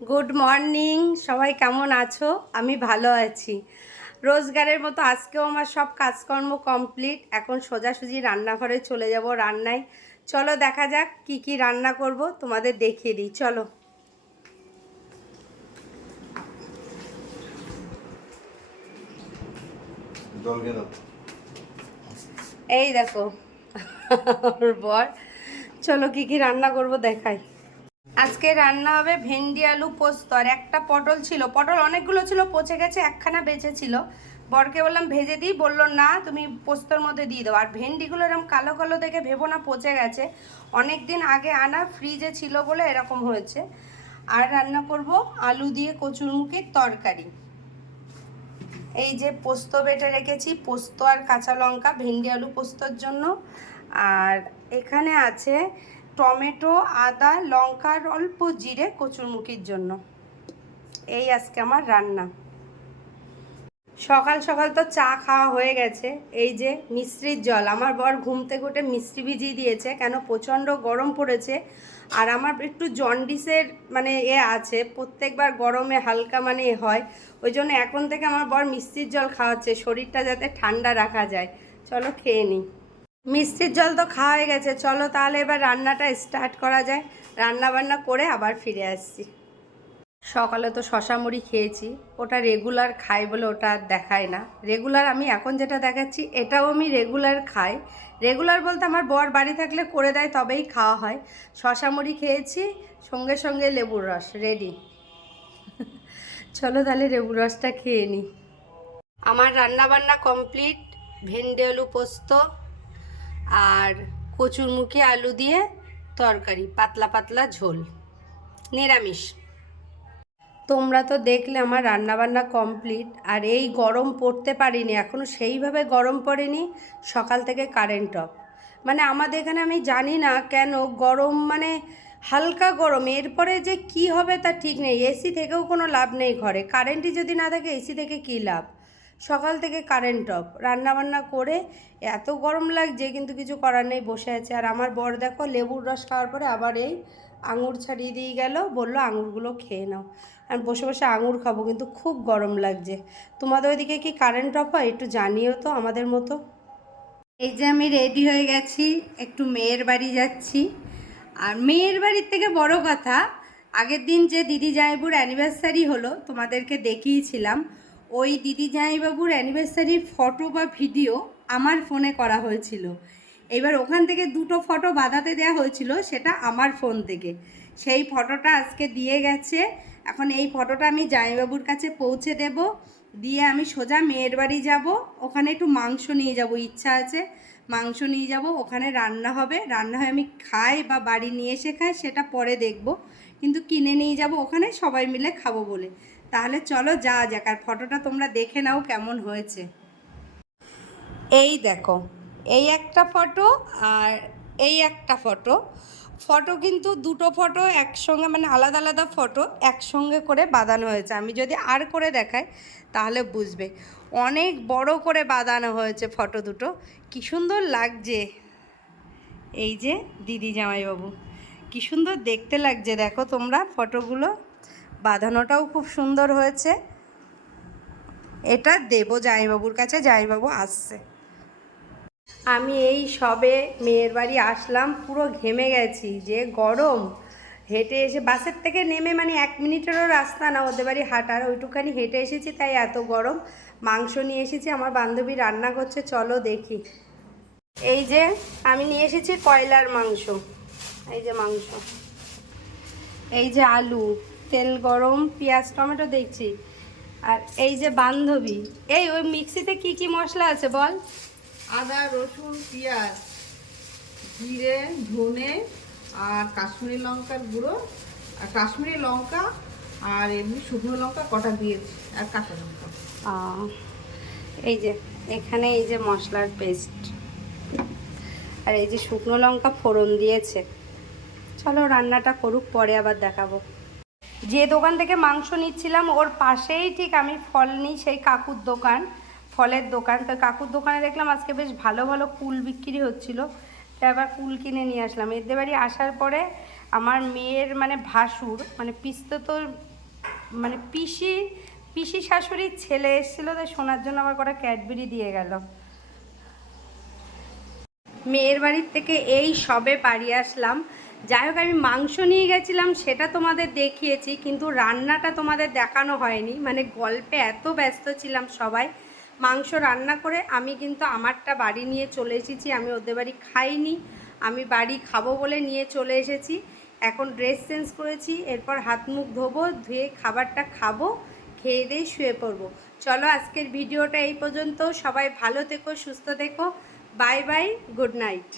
Good morning, সবাই কেমন আছো? আমি ভালো আছি। রোজগারের মতো আজকেও আমার সব কাজকর্ম কমপ্লিট। এখন সোজাসুজি রান্নাঘরে চলে যাব রান্নায়। চলো দেখা যাক কি কি রান্না করব, তোমাদের দেখিয়ে দিই। চলো। এই দেখো ওর বর। চলো কি কি রান্না করব দেখাই। আজকে রান্না হবে ভেন্ডি আলু পোস্ত। আর একটা পটল ছিল, পটল অনেকগুলো ছিল, পচে গেছে, একখানা বেঁচে ছিল। বরকে বললাম ভেজে দিই, বললো না তুমি পোস্তর মধ্যে দিয়ে দাও। আর ভেন্ডিগুলো এরকম কালো কালো দেখে ভেবো না পচে গেছে, অনেক দিন আগে আনা, ফ্রিজে ছিল বলে এরকম হয়েছে। আর রান্না করব আলু দিয়ে কচুরমুখির তরকারি। এই যে পোস্ত বেটে রেখেছি, পোস্ত আর কাঁচা লঙ্কা ভেন্ডি আলু পোস্তর জন্য। আর এখানে আছে টমেটো, আদা, লঙ্কার অল্প জিরে কচুরমুখির জন্য। এই আজকে আমার রান্না। সকাল সকাল তো চা খাওয়া হয়ে গেছে। এই যে মিষ্টির জল, আমার বর ঘুম থেকে উঠে মিষ্টি ভিজিয়ে দিয়েছে, কেন প্রচণ্ড গরম পড়েছে। আর আমার একটু জন্ডিসের মানে আছে, প্রত্যেকবার গরমে হালকা মানে হয়, ওই জন্য এখন থেকে আমার বর মিষ্টির জল খাওয়াচ্ছে, শরীরটা যাতে ঠান্ডা রাখা যায়। চলো খেয়ে নিই। মিষ্টির জল তো খাওয়া হয়ে গেছে, চলো তাহলে এবার রান্নাটা স্টার্ট করা যায়। রান্না বান্না করে আবার ফিরে আসছি। সকালে তো শশা মুড়ি খেয়েছি, ওটা রেগুলার খাই বলে ওটা আর দেখায় না। রেগুলার আমি এখন যেটা দেখাচ্ছি এটাও আমি রেগুলার খাই। রেগুলার বলতে আমার বর বাড়ি থাকলে করে দেয়, তবেই খাওয়া হয়। শশা মুড়ি খেয়েছি, সঙ্গে সঙ্গে লেবুর রস রেডি। চলো তাহলে লেবুর রসটা খেয়ে নিই। আমার রান্না বান্না কমপ্লিট। ভেন্ডি আলু পোস্ত আর কচুরমুখী আলু দিয়ে তরকারি, পাতলা পাতলা ঝোল, নিরামিষ। তোমরা তো দেখলে আমার রান্নাবান্না কমপ্লিট। আর এই গরম পড়তে পারিনি এখনও, সেইভাবে গরম পড়েনি। সকাল থেকে কারেন্ট অফ, মানে আমাদের এখানে আমি জানি না কেন গরম, মানে হালকা গরম, এরপরে যে কি হবে তা ঠিক নেই। এসি থেকেও কোনো লাভ নেই ঘরে, কারেন্টই যদি না থাকে এসি থেকে কী লাভ। সকাল থেকে কারেন্ট অফ, রান্নাবান্না করে এত গরম লাগছে, কিন্তু কিছু করার নেই, বসে আছে। আর আমার বর দেখো লেবুর রস খাওয়ার পরে আবার এই আঙুর ছাড়িয়ে দিয়ে গেল, বললো আঙুরগুলো খেয়ে নাও। আর বসে বসে আঙুর খাবো, কিন্তু খুব গরম লাগছে। তোমাদের ওইদিকে কি কারেন্ট অফ হয়? একটু জানিও তো আমাদের মতো। এই যে আমি রেডি হয়ে গেছি, একটু মেয়ের বাড়ি যাচ্ছি। আর মেয়ের বাড়ির থেকে বড় কথা, আগের দিন যে দিদি জামাইবাবুর অ্যানিভার্সারি হলো তোমাদেরকে দেখিয়েছিলাম, ওই দিদি জামাইবাবুর অ্যানিভার্সারির ফটো বা ভিডিও আমার ফোনে করা হয়েছিল। এবার ওখান থেকে দুটো ফটো বাঁধাতে দেওয়া হয়েছিল, সেটা আমার ফোন থেকে। সেই ফটোটা আজকে দিয়ে গেছে। এখন এই ফটোটা আমি জামাইবাবুর কাছে পৌঁছে দেব, দিয়ে আমি সোজা মেয়ের বাড়ি যাব। ওখানে একটু মাংস নিয়ে যাব, ইচ্ছা আছে মাংস নিয়ে যাব। ওখানে রান্না হবে, রান্না হয় আমি খাই বা বাড়ি নিয়ে এসে খাই সেটা পরে দেখব, কিন্তু কিনে নিয়ে যাব ওখানে সবাই মিলে খাবো বলে। তাহলে চলো যাওয়া যাক, আর ফটোটা তোমরা দেখে নাও কেমন হয়েছে। এই দেখো, এই একটা ফটো আর এই একটা ফটো। ফটো কিন্তু দুটো ফটো একসঙ্গে, মানে আলাদা আলাদা ফটো একসঙ্গে করে বাঁধানো হয়েছে। আমি যদি আর করে দেখাই তাহলে বুঝবে, অনেক বড় করে বাঁধানো হয়েছে ফটো দুটো। কী সুন্দর লাগছে। এই যে দিদি জামাইবাবু, কী সুন্দর দেখতে লাগছে দেখো তোমরা ফটোগুলো। বাঁধানোটাও খুব সুন্দর হয়েছে। এটা দেবো জামাইবাবুর কাছে, জামাইবাবু আসছে। আমি এই সবে মেয়ের বাড়ি আসলাম, পুরো ঘেমে গেছি, যে গরম। হেঁটে এসে বাসের থেকে নেমে, মানে 1 মিনিটেরও রাস্তা না ওদের বাড়ি হাঁটার, ওইটুখানি হেঁটে এসেছি, তাই এত গরম। মাংস নিয়ে এসেছি, আমার বান্ধবী রান্না করছে, চলো দেখি। এই যে আমি নিয়ে এসেছি কয়লার মাংস, এই যে মাংস, এই যে আলু, তেল গরম, পেঁয়াজ টমেটো দেখছি। আর এই যে বান্ধবী, এই ওই মিক্সিতে কি কি মশলা আছে বল? আদা, রসুন, পেঁয়াজ, জিরে, ধনে আর কাশ্মীরি লঙ্কার গুঁড়ো, আর কাশ্মীরি লঙ্কা আর এমনি শুকনো লঙ্কা কটা দিয়েছি, আর কাঁচা লঙ্কা। এই যে এখানে এই যে মশলার পেস্ট, আর এই যে শুকনো লঙ্কা ফোড়ন দিয়েছে। চলো রান্নাটা করুক, পরে আবার দেখাবো। যে দোকান থেকে মাংস নিচ্ছিলাম ওর পাশেই ঠিক আমি ফল নিই, সেই কাকুর দোকান, ফলের দোকান। তো কাকুর দোকানে দেখলাম আজকে বেশ ভালো ভালো কুল বিক্রি হচ্ছিলো, তো আবার কুল কিনে নিয়ে আসলাম। এদের বাড়ি আসার পরে আমার মেয়ের মানে ভাসুর মানে পিস্ততর মানে পিসি শাশুড়ির ছেলে এসেছিলো, তাই শোনার জন্য আমার কটা ক্যাডবেরি দিয়ে গেল। মেয়ের বাড়ির থেকে এই সবে বাড়ি আসলাম। যাই হোক, আমি মাংস নিয়ে গেছিলাম সেটা তোমাদের দেখিয়েছি, কিন্তু রান্নাটা তোমাদের দেখানো হয়নি, মানে গল্পে এত ব্যস্ত ছিলাম সবাই। মাংস রান্না করে আমি কিন্তু আমারটা বাড়ি নিয়ে চলে এসেছি। আমি ওদের বাড়ি খাইনি, আমি বাড়ি খাবো বলে নিয়ে চলে এসেছি। এখন ড্রেস চেঞ্জ করেছি, এরপর হাত মুখ ধোবো, ধুয়ে খাবারটা খাবো, খেয়ে দিয়ে শুয়ে পড়বো। চলো আজকের ভিডিওটা এই পর্যন্ত। সবাই ভালো থেকো, সুস্থ থেকো। Bye bye, good night.